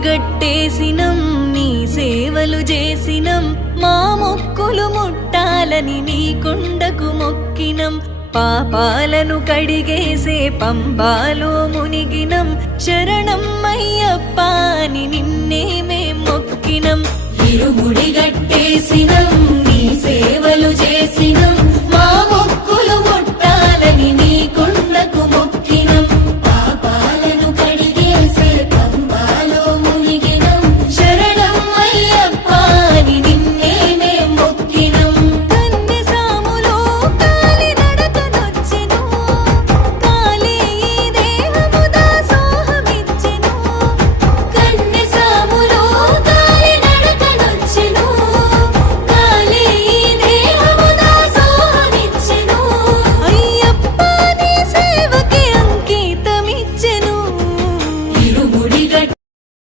గుడిగట్టేసినం నీ సేవలు చేసినం మా మొక్కులు ముట్టాలని నీ కొండకు మొక్కినం పాపాలను కడిగేసే పంబాలో మునిగినం శరణం అయ్యప్ప